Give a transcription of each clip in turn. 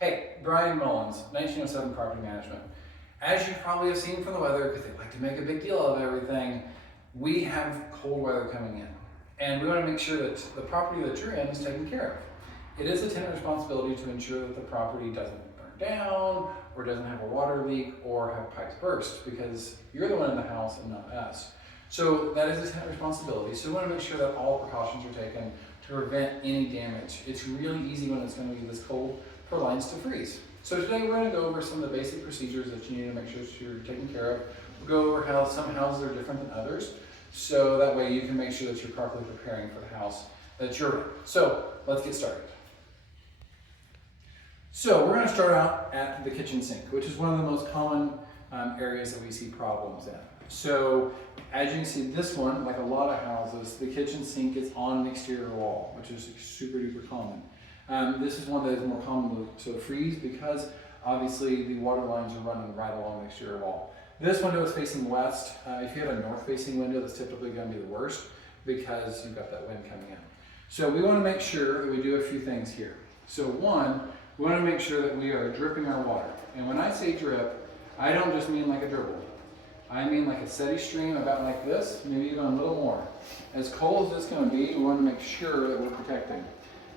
Hey, Brian Mullins, 1907 Property Management. As you probably have seen from the weather, because they like to make a big deal of everything, we have cold weather coming in. And we want to make sure that the property that you're in is taken care of. It is a tenant responsibility to ensure that the property doesn't burn down, or doesn't have a water leak, or have pipes burst, because you're the one in the house and not us. So that is a tenant responsibility. So we want to make sure that all precautions are taken to prevent any damage. It's really easy when it's going to be this cold for lines to freeze. So today we're going to go over some of the basic procedures that you need to make sure that you're taken care of. We'll go over how some houses are different than others, so that way you can make sure that you're properly preparing for the house that you're in. So let's get started. So we're going to start out at the kitchen sink, which is one of the most common areas that we see problems in. So as you can see, this one, like a lot of houses, the kitchen sink is on an exterior wall, which is super duper common. This is one that is more common to freeze because obviously the water lines are running right along the exterior wall. This window is facing west. If you have a north facing window, that's typically going to be the worst because you've got that wind coming in. So we want to make sure that we do a few things here. So one, we want to make sure that we are dripping our water. And when I say drip, I don't just mean like a dribble. I mean like a steady stream about like this, maybe even a little more. As cold as it's going to be, we want to make sure that we're protecting.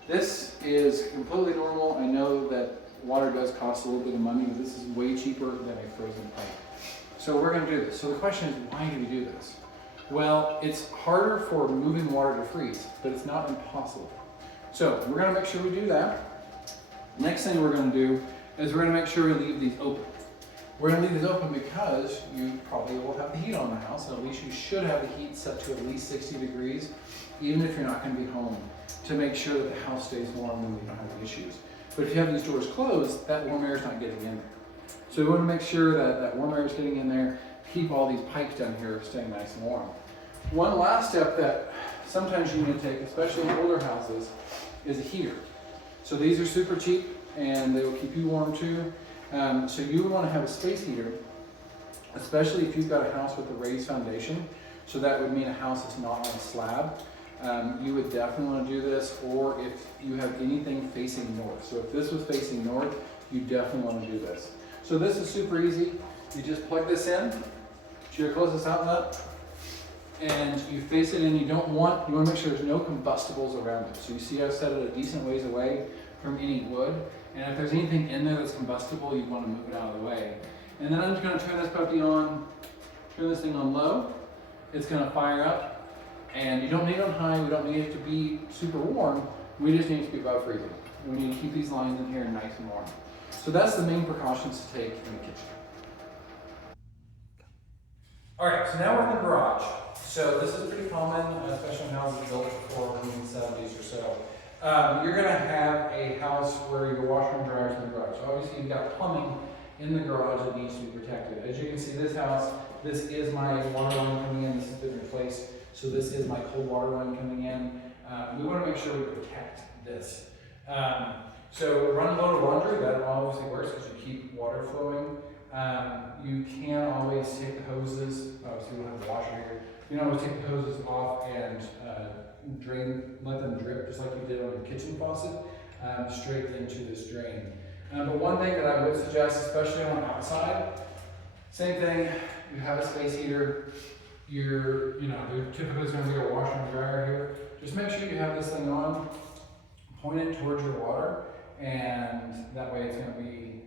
This is completely normal. I know that water does cost a little bit of money, but this is way cheaper than a frozen pipe. So we're going to do this. So the question is, why do we do this? Well, it's harder for moving water to freeze, but it's not impossible. So we're going to make sure we do that. Next thing we're going to do is we're going to make sure we leave these open. We're going to leave these open because you probably will have the heat on the house, and at least you should have the heat set to at least 60 degrees, even if you're not going to be home, to make sure that the house stays warm and we don't have any issues. But if you have these doors closed, that warm air is not getting in there. So we want to make sure that that warm air is getting in there, keep all these pipes down here staying nice and warm. One last step that sometimes you need to take, especially in older houses, is a heater. So these are super cheap and they will keep you warm too. So you would want to have a space heater, especially if you've got a house with a raised foundation. So that would mean a house that's not on a slab. You would definitely want to do this, or if you have anything facing north. So if this was facing north, you definitely want to do this. So this is super easy. You just plug this in to your closest outlet, and you face it in. You want to make sure there's no combustibles around it. So you see I've set it a decent ways away from any wood, and if there's anything in there that's combustible, you want to move it out of the way. And then I'm just going to turn this puppy on, turn this thing on low. It's going to fire up. And you don't need it on high, we don't need it to be super warm, we just need it to be above freezing. We need to keep these lines in here nice and warm. So that's the main precautions to take in the kitchen. All right, so now we're in the garage. So this is pretty common, especially in houses built before the 1970s or so. You're gonna have a house where your washer and dryer is in the garage. So obviously you've got plumbing in the garage that needs to be protected. As you can see, this house, this is my water line coming in, this has been replaced. So this is my cold water line coming in. We want to make sure we protect this. So run load laundry, that obviously works because you keep water flowing. You can always take the hoses, obviously we don't have the washer here. You can always take the hoses off and let them drip just like you did on your kitchen faucet, straight into this drain. But one thing that I would suggest, especially on outside, same thing, you have a space heater. There typically is going to be a washer and dryer here. Just make sure you have this thing on, point it towards your water, and that way it's going to be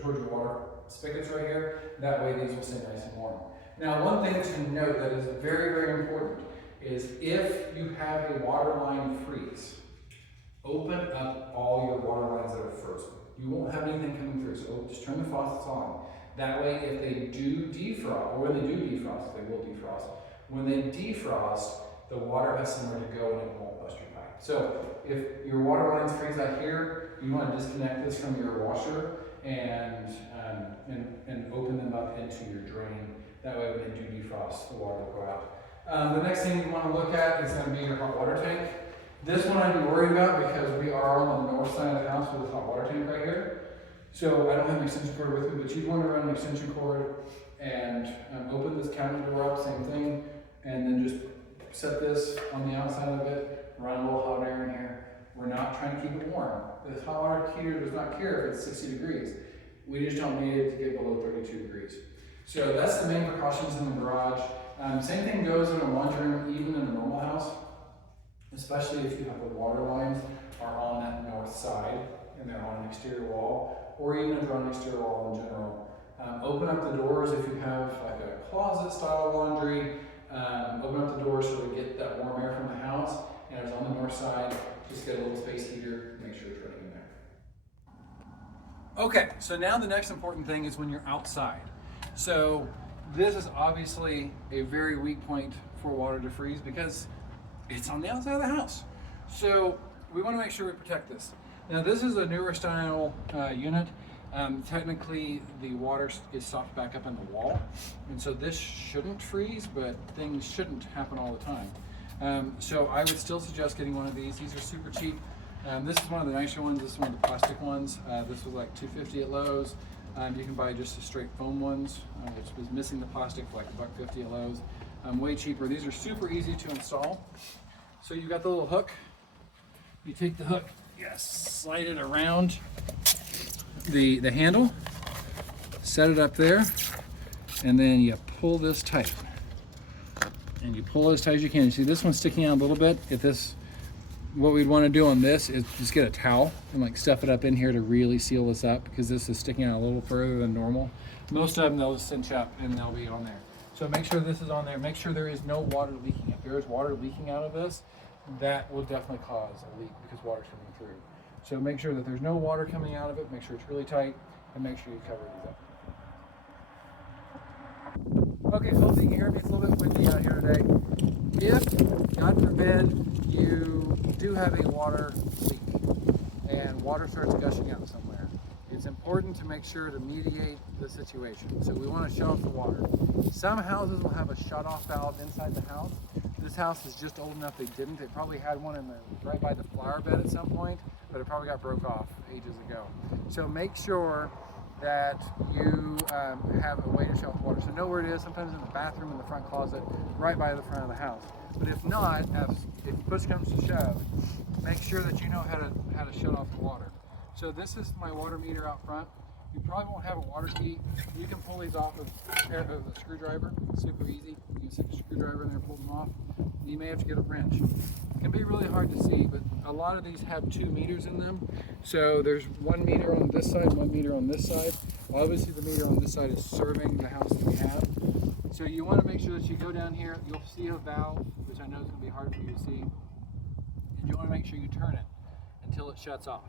towards your water spigots right here. That way these will stay nice and warm. Now, one thing to note that is very, very important is if you have a water line freeze, open up all your water lines that are frozen. You won't have anything coming through, so just turn the faucets on. That way, if they do defrost, or when they do defrost, they will defrost. When they defrost, the water has somewhere to go and it won't bust your pipe. So if your water lines freeze out here, you want to disconnect this from your washer and open them up into your drain. That way, when they do defrost, the water will go out. The next thing you want to look at is going to be your hot water tank. This one I'd be worried about because we are on the north side of the house with this hot water tank right here. So I don't have an extension cord with me, but you'd want to run an extension cord and open this cabinet door up, same thing, and then just set this on the outside of it, run a little hot air in here, We're not trying to keep it warm. This hot water heater does not care if it's 60 degrees. We just don't need it to get below 32 degrees. So that's the main precautions in the garage. Same thing goes in a laundry room, even in a normal house, especially if you have the water lines are on that north side and they're on an exterior wall, or even if they're on an exterior wall in general. Open up the doors if you have like a closet style laundry. Open up the doors so we get that warm air from the house. And if it's on the north side, just get a little space heater, make sure it's running in there. Okay, so now the next important thing is when you're outside. So this is obviously a very weak point for water to freeze because it's on the outside of the house. So we want to make sure we protect this. Now this is a newer style unit. Technically the water is soft back up in the wall, and so this shouldn't freeze, but things shouldn't happen all the time. So I would still suggest getting one of these. These are super cheap. This is one of the nicer ones. This is one of the plastic ones. This was like $2.50 at Lowe's. You can buy just the straight foam ones, which was missing the plastic for like $1.50 at Lowe's. Way cheaper. These are super easy to install. So you've got the little hook. You take the hook, slide it around the handle, set it up there, and then you pull this tight. And you pull as tight as you can. You see this one's sticking out a little bit. What we'd want to do on this is just get a towel and like stuff it up in here to really seal this up, because this is sticking out a little further than normal. Most of them they'll just cinch up and they'll be on there. So make sure this is on there. Make sure there is no water leaking. If there is water leaking out of this, that will definitely cause a leak because water's coming through. So make sure that there's no water coming out of it. Make sure it's really tight, and make sure you cover these up. Okay, so I think you hear me. It's a little bit windy out here today. If, God forbid, you do have a water leak and water starts gushing out somewhere, it's important to make sure to mediate the situation. So we want to shut off the water. Some houses will have a shut-off valve inside the house. This house is just old enough they didn't. They probably had one right by the flower bed at some point, but it probably got broke off ages ago. So make sure that you have a way to shut off water. So know where it is, sometimes in the bathroom, in the front closet, right by the front of the house. But if not, if push comes to shove, make sure that you know how to shut off the water. So this is my water meter out front. You probably won't have a water key. You can pull these off with a screwdriver. It's super easy. You can stick a screwdriver in there, pull them off. You may have to get a wrench. It can be really hard to see, but a lot of these have 2 meters in them. So there's 1 meter on this side, 1 meter on this side. Obviously the meter on this side is serving the house that we have. So you want to make sure that you go down here, you'll see a valve, which I know is going to be hard for you to see. And you want to make sure you turn it until it shuts off.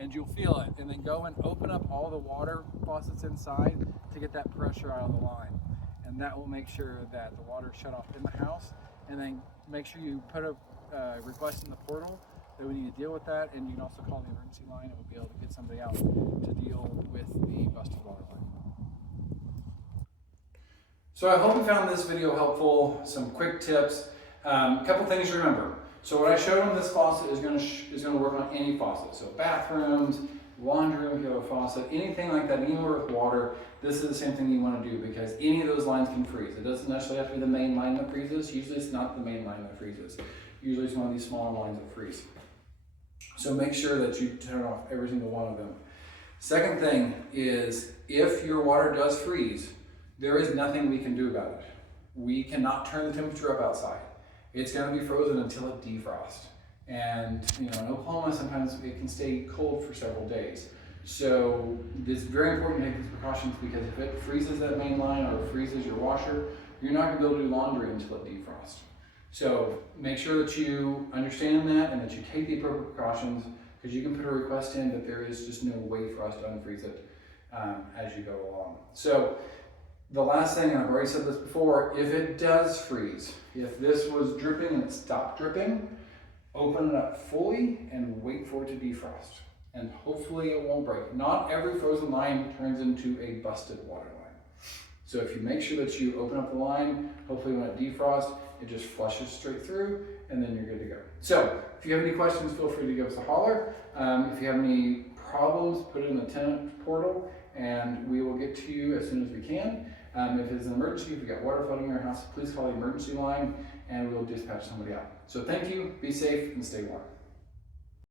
And you'll feel it, and then go and open up all the water faucets inside to get that pressure out of the line, and that will make sure that the water is shut off in the house. And then make sure you put a request in the portal that we need to deal with that, and you can also call the emergency line and we'll be able to get somebody out to deal with the busted water line. So I hope you found this video helpful. Some quick tips, a couple things to remember. So what I showed on this faucet is going to work on any faucet. So bathrooms, laundry room, if you have a faucet, anything like that, anywhere with water, this is the same thing you want to do, because any of those lines can freeze. It doesn't necessarily have to be the main line that freezes. Usually it's not the main line that freezes. Usually it's one of these smaller lines that freeze. So make sure that you turn off every single one of them. Second thing is, if your water does freeze, there is nothing we can do about it. We cannot turn the temperature up outside. It's going to be frozen until it defrosts. And in Oklahoma, sometimes it can stay cold for several days. So it's very important to take these precautions, because if it freezes that main line or freezes your washer, you're not going to be able to do laundry until it defrosts. So make sure that you understand that and that you take the appropriate precautions, because you can put a request in, but there is just no way for us to unfreeze it as you go along. So the last thing, and I've already said this before, if it does freeze, if this was dripping and it stopped dripping, open it up fully and wait for it to defrost. And hopefully it won't break. Not every frozen line turns into a busted water line. So if you make sure that you open up the line, hopefully when it defrosts, it just flushes straight through, and then you're good to go. So if you have any questions, feel free to give us a holler. If you have any problems, put it in the tenant portal, and we will get to you as soon as we can. If it's an emergency, if you've got water flooding in your house, please call the emergency line and we'll dispatch somebody out. So thank you, be safe, and stay warm.